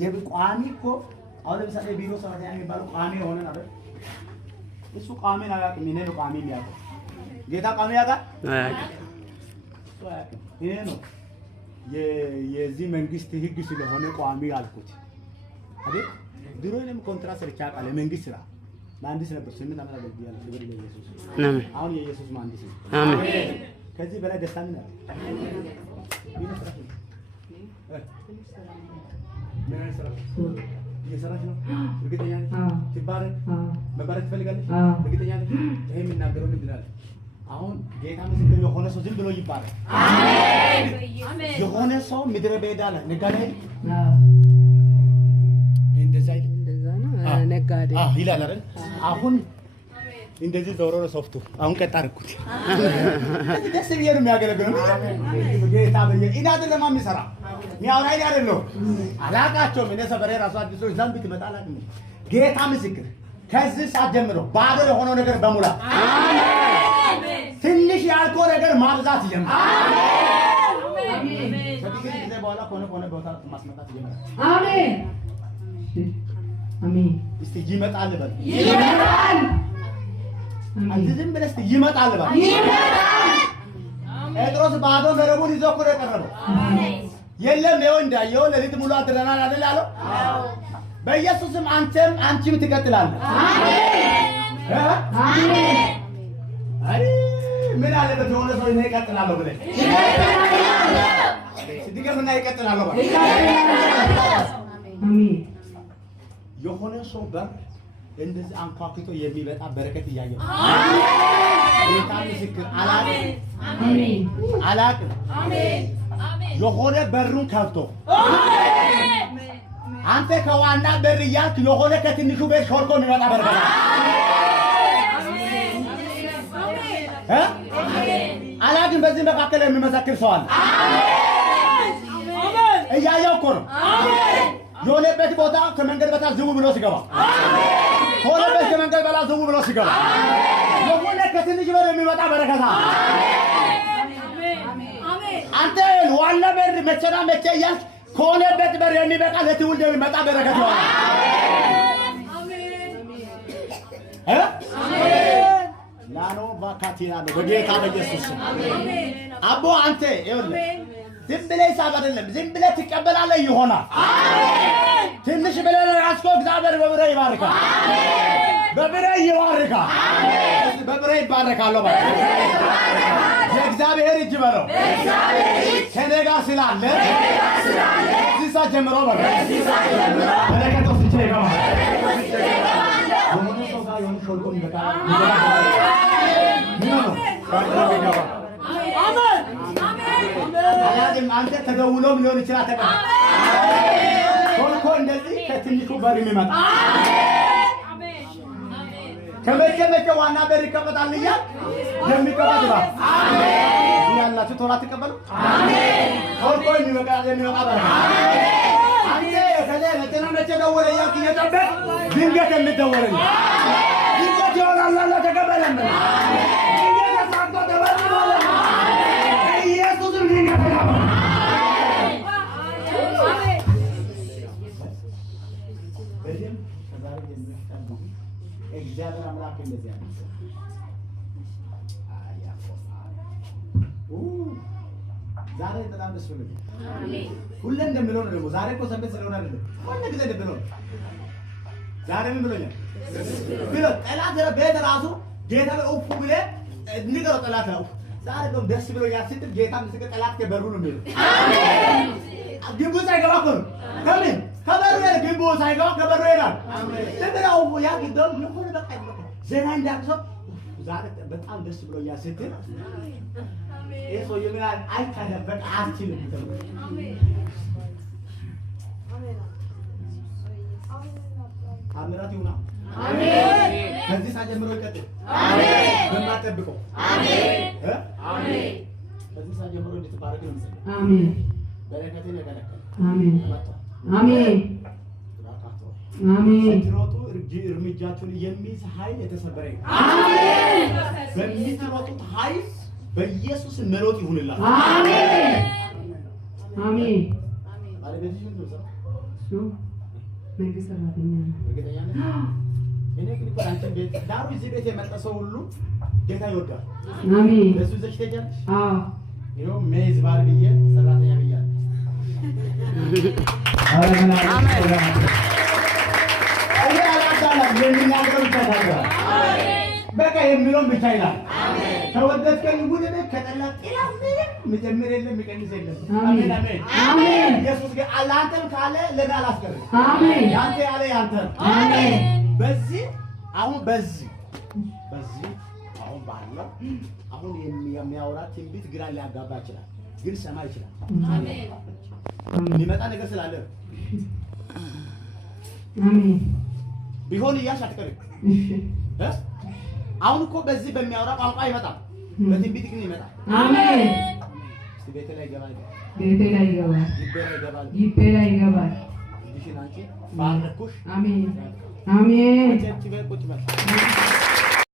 ደብ ቋሚ እኮ አሁን ለምሳሌ ቢሮ ሰራተኛ የሚባለው ቋሚ ሆነን አይደል? እሱ ቋሚ አያውቅም። እኔ ነው ቋሚ የሚያውቀው። ጌታ ቋሚ ያውቃል? ይሄ ነው የዚህ መንግስት ህግ ስለሆነ ቋሚ አልኩት አይደል? ድሮ እኔም ኮንትራት ሰርቼ አውቃለሁ። መንግስት ስራ መሀንዲስ ነበር። 8 ዓመት አገልግያለሁ። ክብር ለኢየሱስ። አሁን የኢየሱስ መሀንዲስ ነው። አሜን። ከዚህ በላይ ደስታ ምን አለ? ምን አይነት ስራ እየሰራች ነው? እርግጠኛ ነሽ? ትባረክ መባረክ ትፈልጋለሽ? እርግጠኛ ነሽ? ይሄ የምናገረው ምንድን ነው? አሁን ጌታ ምስክር የሆነ ሰው ዝም ብሎ ይባላል። አሜን። የሆነ ሰው ምድረ በዳ ላይ ነጋዴ እንደዛ ነው ነጋዴ ይላል አይደል? አሁን እንደዚህ ዞሮ ነው ሶፍቱ። አሁን ቀጥ አድርጉት። ደስ ብዬ ነው የሚያገለግለው። ጌታ በየኢናት ለማን ይሰራ ሚያውራ አይደለም አላቃቸውም። እኔ ሰፈሬ ራሱ አዲሶች ዘንድ ትመጣላችሁ። ጌታ ምስክር ከዚህ ሰዓት ጀምሮ ባዶ የሆነው ነገር በሙላ አሜን። ትንሽ ያልከው ነገር ማብዛት ይጀምራል። አሜን። ከጥቂት ጊዜ በኋላ ኮነ ቦታ ማስመጣት ይጀምራል። አሜን። አሜን። እስቲ ይመጣል በል ይመጣል። አንተ ዝም ብለህ እስቲ ይመጣል በል ይመጣል። ጴጥሮስ ባዶ መረቡን ይዞ እኮ ነው የቀረበው። የለም ነው እንዳየው ለሊት ሙሉ አድረናል አይደል አለው? አዎ። በኢየሱስም አንተም አንቺም ትቀጥላለህ። አሜን አሜን። አይ ምን አለበት የሆነ ሰው እኔ እቀጥላለሁ ብለህ ሲድገምና ይቀጥላለሁ ባለ አሜን። የሆነ ሰው በር እንደዚህ አንኳኩቶ የሚመጣ በረከት እያየሁ አሜን። ጌታ ምስክር አላቅም አሜን አላቅም አሜን አሜን። የሆነ በሩን ከፍቶ አሜን። አንተ ከዋና በር እያልክ የሆነ ከትንሹ ቤት ሾልኮ የሚመጣ በረከት አሜን። አላቅም በዚህ መካከል የሚመሰክር ሰው አለ አሜን። እያየሁ እኮ ነው አሜን። የሆነበት ቦታ ከመንገድ በታች ዝው ብሎ ሲገባ አሜን። የሆነበት ከመንገድ በላ ዝው ብሎ ሲገባ አሜን። የሆነ ከትንሽ በር የሚመጣ በረከት አሜን አሜን። አንተ ዋና በር መቼና መቼ እያልክ ከሆነበት በር የሚበቃ ለትውልድ የሚመጣ በረከት ነው አሜን አሜን። ናኖ ባካቲና ነው በጌታ በኢየሱስ አሜን። አቦ አንተ ይኸውልህ ዝም ብለህ ሳብ አይደለም ዝም ብለህ ትቀበላለህ ይሆናል አሜን። ትንሽ ብለህ ራስኮ እግዚአብሔር በብረ ይባርካል አሜን። በብረ ይባርካል አሜን። በብረ ይባርካል ማለት የእግዚአብሔር እጅ በለው ከኔ ጋር ስላለ እዚህ ሰዓት ጀምሮ በለው በረከት ወስጄ ይገባል። የሆነ ሰው ጋር የሆነ ሾልኮ ይበቃል አሜን። አንተ ተደውሎም ሊሆን ይችላል ተቀበል ሾልኮ እንደዚህ ከትንሹ በር የሚመጣ አሜን አሜን። ከመቼ ዋና በር ይከፈታል እያል የሚከፈት ነው አሜን። ያላችሁ ቶራ ተቀበሉ አሜን። ሾልኮ የሚበቃ በረከት አሜን። አንተ መቼ ደወለ እያልክ እየጠበቅ ድንገት የምትደወለኝ ድንገት ይሆናል አለ ተቀበለን ድንገት ተሳክቶ ተበልሟል ኢየሱስም ድንገት ነው በደም ከዛሬ የሚያስጠብቁ እግዚአብሔር አምላክ እንደዚህ ያለ ዛሬ በጣም ደስ ብሎኝ አሜን። ሁሌ እንደምለው ነው ደግሞ ዛሬ እኮ ሰንበት ስለሆነ አይደለም ሁሉ ጊዜ እንደምለው ዛሬ ምን ብሎኛል ብሎ ጠላት ቤት ራሱ ጌታ ለኡፍ ብለ ንገረው ጠላት ነው ዛሬ ደግሞ ደስ ብሎኛል ስትል ጌታ ምስክር ጠላት ከበሩ ነው የሚለው አሜን። ግንቡ ሳይገባ እኮ ነው ከምን ከበሩ ላይ ግንቡ ሳይገባ ከበሩ ይላል አሜን። ስለው ያ ግንዶም የሆነ በቃ ዘና እንዳልሰው ዛሬ በጣም ደስ ብሎኛል ስትል eso yo me hay que hacer así amen አሜን አሜን። ከዚህ ሳጀምሮ ይቀጥል አሜን። በማጠብቆ አሜን አሜን። ከዚህ ሳጀምሮ እንድትባረክ ነው አሜን። በረከቴን ያከለከለ አሜን አሜን አሜን። ትሮጡ እርምጃችሁን የሚይዝ ኃይል የተሰበረ አሜን። በሚትሮጡት ኃይል በኢየሱስ መሮጥ ይሁንላችሁ አሜን አሜን ባለቤትሽ ምን ነው? እሱ መንግስት ሰራተኛ ነው። እርግጠኛ ነኝ? እኔ ግን እኮ አንቺን ቤት ዳሩ እዚህ ቤት የመጣ ሰው ሁሉ ጌታ ይወዳል። አሜን። ለሱ ዘሽ ትሄጃለሽ? አዎ። ይኸው ሜዝ ባል ብዬ ሰራተኛ ብያለሁ። አሜን። የሚናገረው ብቻ ታዲያ በቃ የሚለውን ብቻ ይላል። ከወደድከኝ ውደድ፣ ከጠላህ ጥላ። ምንም መጨመር የለም መቀነስ የለም። አሜን አሜን አሜን። ኢየሱስ ግን አላንተም ካለ ለና አላስቀርም። አሜን። ያንተ ያለ ያንተ አሜን። በዚህ አሁን አሁን ባለው አሁን የሚያወራ ትንቢት ግራ ሊያጋባ ይችላል፣ ግን ሰማ ይችላል። አሜን። የሚመጣ ነገር ስላለ አሜን። ቢሆን እያልሽ አትቀርም። እሺ አሁን እኮ በዚህ በሚያወራ ቋንቋ ይመጣል፣ በትንቢት ግን ይመጣል። አሜን። እስቲ ቤቴ ላይ ይገባል፣ ይቤላ ይገባል። እሺ ናንቺ ባረኩሽ። አሜን አሜን። ቁጭ በል